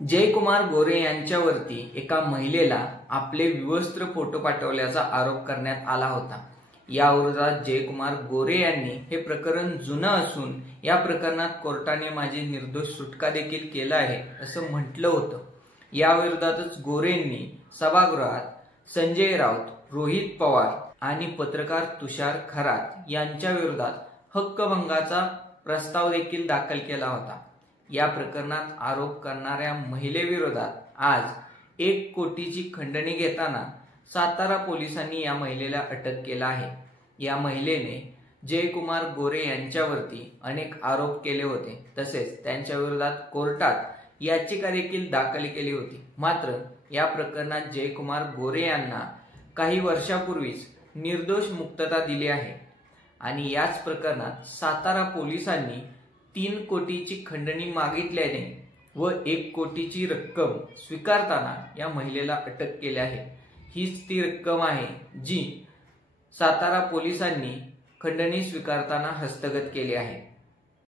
जयकुमार गोरे यांच्यावरती एका महिलेला आपले विवस्त्र फोटो पाठवल्याचा आरोप करण्यात आला होता। या विरोधात जयकुमार गोरे यांनी हे प्रकरण जुनं असून या प्रकरणात कोर्टाने माझी निर्दोष सुटका देखील केला आहे असं म्हटलं होतं। या विरोधातच गोरेंनी सभागृहात संजय राऊत, रोहित पवार आणि पत्रकार तुषार खरात यांच्या विरोधात हक्कभंगाचा प्रस्ताव देखील दाखल केला होता। या प्रकरणात आरोप करणाऱ्या महिलेविरोधात आज 1 कोटीची खंडणी घेताना सातारा पोलिसांनी या महिलेला अटक केला आहे। या महिलेने जयकुमार गोरे यांच्यावरती अनेक आरोप केले होते, तसेच त्यांच्या विरोधात कोर्टात याचिका देखील दाखल केली होती। मात्र या प्रकरणात जयकुमार गोरे यांना काही वर्षापूर्वीच निर्दोष मुक्तता दिली आहे आणि याच प्रकरणात सातारा पोलिसांनी 3 कोटीची खंडणी मागितल्याने व 1 कोटीची रक्कम स्वीकारताना या महिलेला अटक केली आहे। हीच ती रक्कम आहे जी सातारा पोलिसांनी खंडणी स्वीकारताना हस्तगत केली आहे।